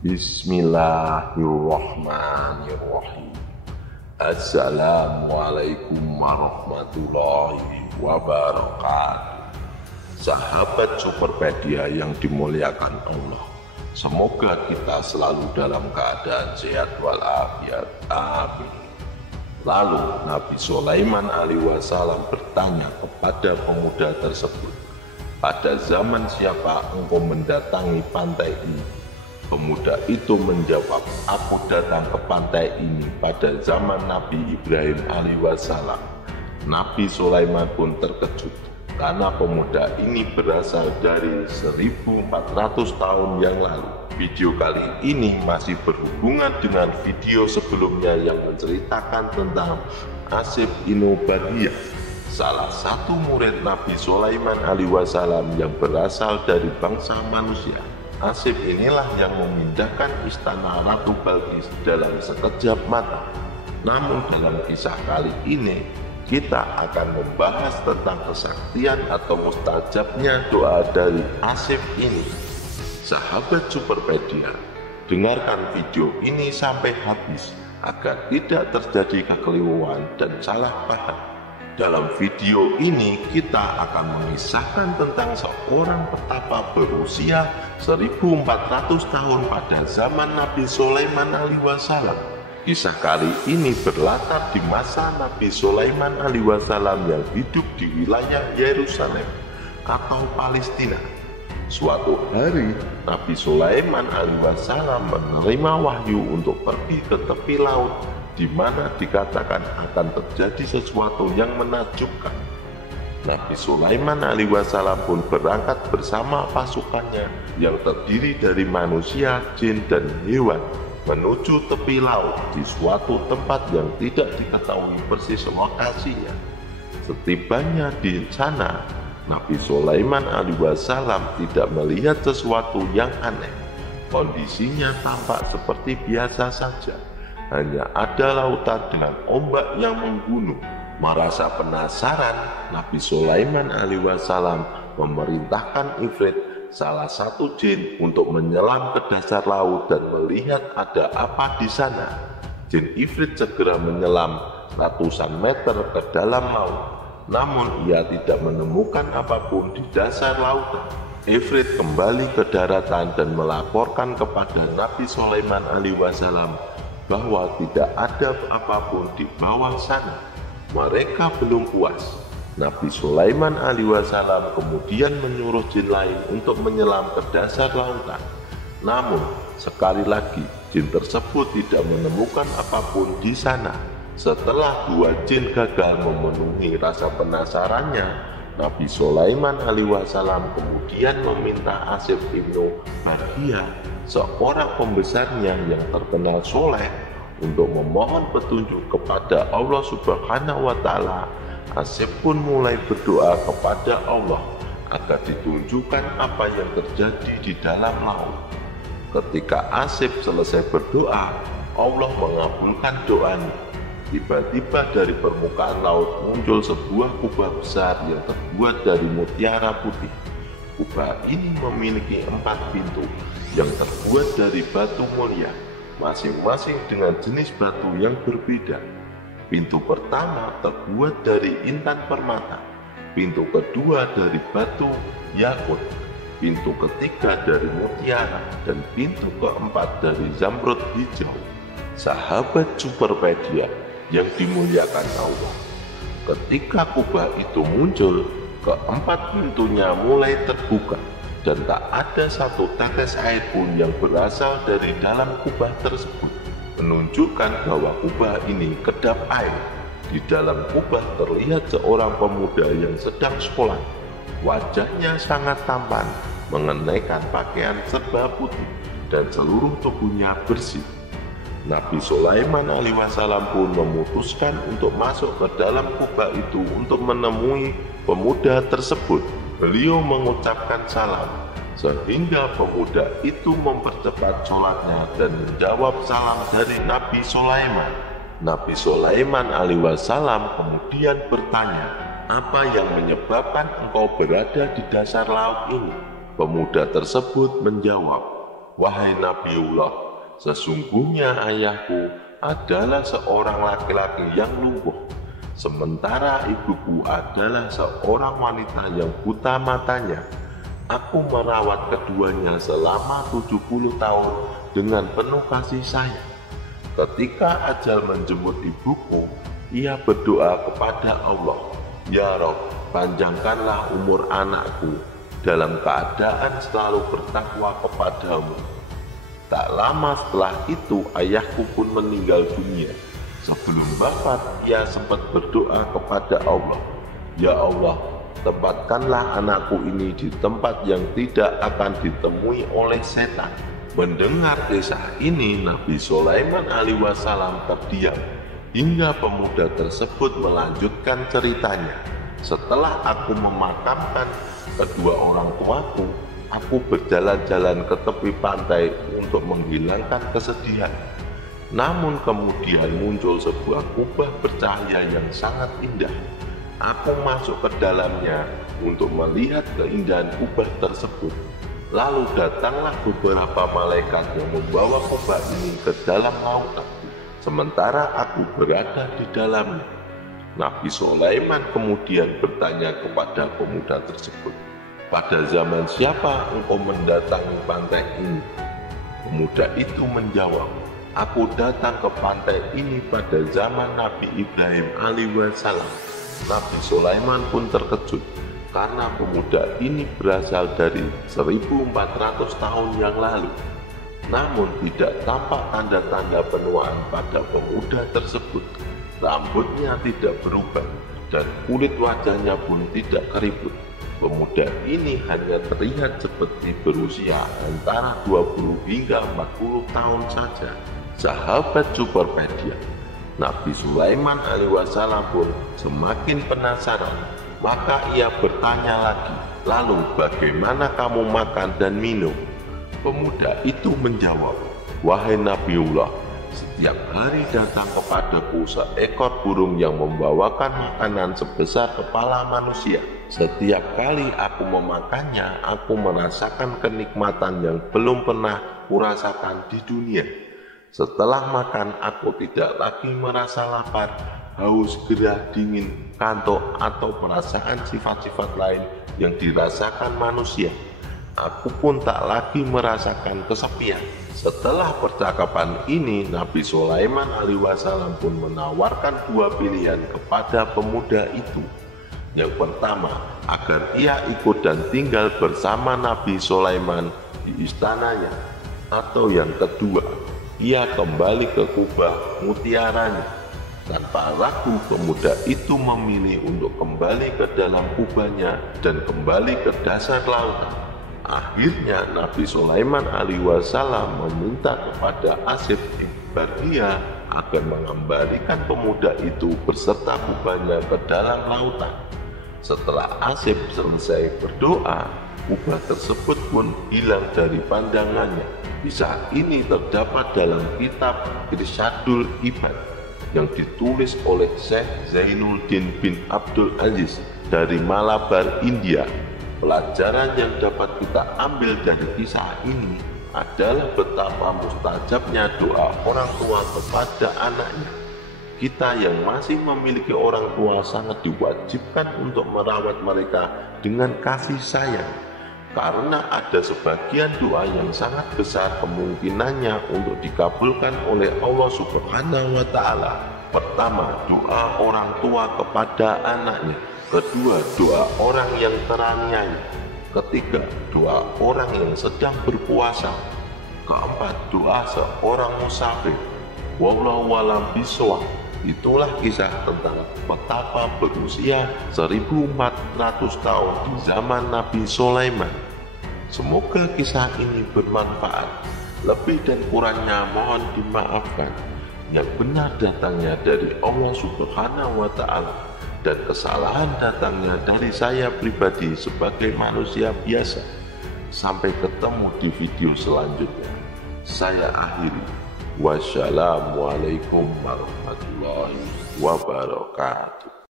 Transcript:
Bismillahirrahmanirrahim. Assalamualaikum warahmatullahi wabarakatuh. Sahabat Superpedia yang dimuliakan Allah, semoga kita selalu dalam keadaan sehat walafiat. Amin. Lalu Nabi Sulaiman alaihissalam bertanya kepada pemuda tersebut, "Pada zaman siapa engkau mendatangi pantai ini?" Pemuda itu menjawab, "Aku datang ke pantai ini pada zaman Nabi Ibrahim alaihissalam." Nabi Sulaiman pun terkejut karena pemuda ini berasal dari 1400 tahun yang lalu. Video kali ini masih berhubungan dengan video sebelumnya yang menceritakan tentang Asif Inobadiyah, salah satu murid Nabi Sulaiman alaihissalam yang berasal dari bangsa manusia. Asif inilah yang memindahkan istana Ratu Balqis dalam sekejap mata. Namun dalam kisah kali ini kita akan membahas tentang kesaktian atau mustajabnya doa dari Asif ini. Sahabat Superpedia, dengarkan video ini sampai habis agar tidak terjadi kekeliruan dan salah paham. Dalam video ini kita akan mengisahkan tentang seorang petapa berusia 1400 tahun pada zaman Nabi Sulaiman alaihissalam. Kisah kali ini berlatar di masa Nabi Sulaiman alaihissalam yang hidup di wilayah Yerusalem atau Palestina. Suatu hari Nabi Sulaiman alaihissalam menerima wahyu untuk pergi ke tepi laut, di mana dikatakan akan terjadi sesuatu yang menakjubkan. Nabi Sulaiman alaihissalam pun berangkat bersama pasukannya yang terdiri dari manusia, jin, dan hewan menuju tepi laut di suatu tempat yang tidak diketahui persis lokasinya. Setibanya di sana, Nabi Sulaiman alaihissalam tidak melihat sesuatu yang aneh. Kondisinya tampak seperti biasa saja. Hanya ada lautan dengan ombak yang menggunung. Merasa penasaran, Nabi Sulaiman alaihissalam memerintahkan Ifrit, salah satu jin, untuk menyelam ke dasar laut dan melihat ada apa di sana. Jin Ifrit segera menyelam ratusan meter ke dalam laut, namun ia tidak menemukan apapun di dasar lautan. Ifrit kembali ke daratan dan melaporkan kepada Nabi Sulaiman alaihissalam bahwa tidak ada apapun di bawah sana. Mereka belum puas. Nabi Sulaiman alaihissalam kemudian menyuruh jin lain untuk menyelam ke dasar lautan. Namun sekali lagi jin tersebut tidak menemukan apapun di sana. Setelah dua jin gagal memenuhi rasa penasarannya, Nabi Sulaiman alaihissalam kemudian meminta Asif ibnu Barkhiyah, seorang pembesarnya yang terkenal soleh, untuk memohon petunjuk kepada Allah Subhanahu wa Ta'ala. Asif pun mulai berdoa kepada Allah agar ditunjukkan apa yang terjadi di dalam laut. Ketika Asif selesai berdoa, Allah mengabulkan doanya. Tiba-tiba dari permukaan laut muncul sebuah kubah besar yang terbuat dari mutiara putih. Kubah ini memiliki 4 pintu yang terbuat dari batu mulia, masing-masing dengan jenis batu yang berbeda. Pintu pertama terbuat dari intan permata, pintu kedua dari batu yakut, pintu ketiga dari mutiara, dan pintu keempat dari zamrud hijau. Sahabat Superpedia yang dimuliakan Allah, ketika kubah itu muncul, keempat pintunya mulai terbuka dan tak ada satu tetes air pun yang berasal dari dalam kubah tersebut, menunjukkan bahwa kubah ini kedap air. Di dalam kubah terlihat seorang pemuda yang sedang sholat. Wajahnya sangat tampan, mengenakan pakaian serba putih dan seluruh tubuhnya bersih. Nabi Sulaiman alaihissalam pun memutuskan untuk masuk ke dalam kubah itu untuk menemui pemuda tersebut. Beliau mengucapkan salam, sehingga pemuda itu mempercepat sholatnya dan menjawab salam dari Nabi Sulaiman. Nabi Sulaiman alaihissalam kemudian bertanya, "Apa yang menyebabkan engkau berada di dasar laut ini?" Pemuda tersebut menjawab, "Wahai Nabiullah, sesungguhnya ayahku adalah seorang laki-laki yang lumpuh, sementara ibuku adalah seorang wanita yang buta matanya. Aku merawat keduanya selama 70 tahun dengan penuh kasih sayang. Ketika ajal menjemput ibuku, ia berdoa kepada Allah, 'Ya Rob, panjangkanlah umur anakku dalam keadaan selalu bertakwa kepadamu.' Tak lama setelah itu ayahku pun meninggal dunia. Sebelum wafat ia sempat berdoa kepada Allah, 'Ya Allah, tempatkanlah anakku ini di tempat yang tidak akan ditemui oleh setan.'" Mendengar kisah ini, Nabi Sulaiman alaihissalam terdiam hingga pemuda tersebut melanjutkan ceritanya. "Setelah aku memakamkan kedua orang tuaku, aku berjalan-jalan ke tepi pantai untuk menghilangkan kesedihan. Namun kemudian muncul sebuah kubah bercahaya yang sangat indah. Aku masuk ke dalamnya untuk melihat keindahan kubah tersebut. Lalu datanglah beberapa malaikat yang membawa kubah ini ke dalam lautan, sementara aku berada di dalamnya." Nabi Sulaiman kemudian bertanya kepada pemuda tersebut, "Pada zaman siapa engkau mendatangi pantai ini?" Pemuda itu menjawab, "Aku datang ke pantai ini pada zaman Nabi Ibrahim alaihissalam." Nabi Sulaiman pun terkejut karena pemuda ini berasal dari 1400 tahun yang lalu. Namun tidak tampak tanda-tanda penuaan pada pemuda tersebut. Rambutnya tidak berubah dan kulit wajahnya pun tidak keriput. Pemuda ini hanya terlihat seperti berusia antara 20 hingga 40 tahun saja. Sahabat Superpedia, Nabi Sulaiman alaihissalam pun semakin penasaran. Maka ia bertanya lagi, "Lalu bagaimana kamu makan dan minum?" Pemuda itu menjawab, "Wahai Nabiullah, setiap hari datang kepadaku seekor burung yang membawakan makanan sebesar kepala manusia. Setiap kali aku memakannya, aku merasakan kenikmatan yang belum pernah kurasakan di dunia. Setelah makan, aku tidak lagi merasa lapar, haus, gerah, dingin, kantuk, atau perasaan sifat-sifat lain yang dirasakan manusia. Aku pun tak lagi merasakan kesepian." Setelah percakapan ini, Nabi Sulaiman alaihissalam pun menawarkan dua pilihan kepada pemuda itu. Yang pertama, agar ia ikut dan tinggal bersama Nabi Sulaiman di istananya. Atau yang kedua, ia kembali ke kubah mutiaranya. Tanpa ragu, pemuda itu memilih untuk kembali ke dalam kubahnya dan kembali ke dasar lautan. Akhirnya Nabi Sulaiman alaihissalam meminta kepada Asif bin Bardia agar mengembalikan pemuda itu beserta kubahnya ke dalam lautan. Setelah Asif selesai berdoa, kubah tersebut pun hilang dari pandangannya. Kisah ini terdapat dalam kitab Irsyadul Ibad yang ditulis oleh Syekh Zainuddin bin Abdul Aziz dari Malabar, India. Pelajaran yang dapat kita ambil dari kisah ini adalah betapa mustajabnya doa orang tua kepada anaknya. Kita yang masih memiliki orang tua sangat diwajibkan untuk merawat mereka dengan kasih sayang, karena ada sebagian doa yang sangat besar kemungkinannya untuk dikabulkan oleh Allah Subhanahu wa Ta'ala. Pertama, doa orang tua kepada anaknya. Kedua, doa orang yang teraniaya. Ketiga, doa orang yang sedang berpuasa. Keempat, doa seorang musafir. Wallahu a'lam bishawab. Itulah kisah tentang betapa berusia 1400 tahun di zaman Nabi Sulaiman. Semoga kisah ini bermanfaat. Lebih dan kurangnya mohon dimaafkan. Yang benar datangnya dari Allah Subhanahu wa Ta'ala, dan kesalahan datangnya dari saya pribadi sebagai manusia biasa. Sampai ketemu di video selanjutnya. Saya akhiri. Wassalamualaikum warahmatullahi wabarakatuh.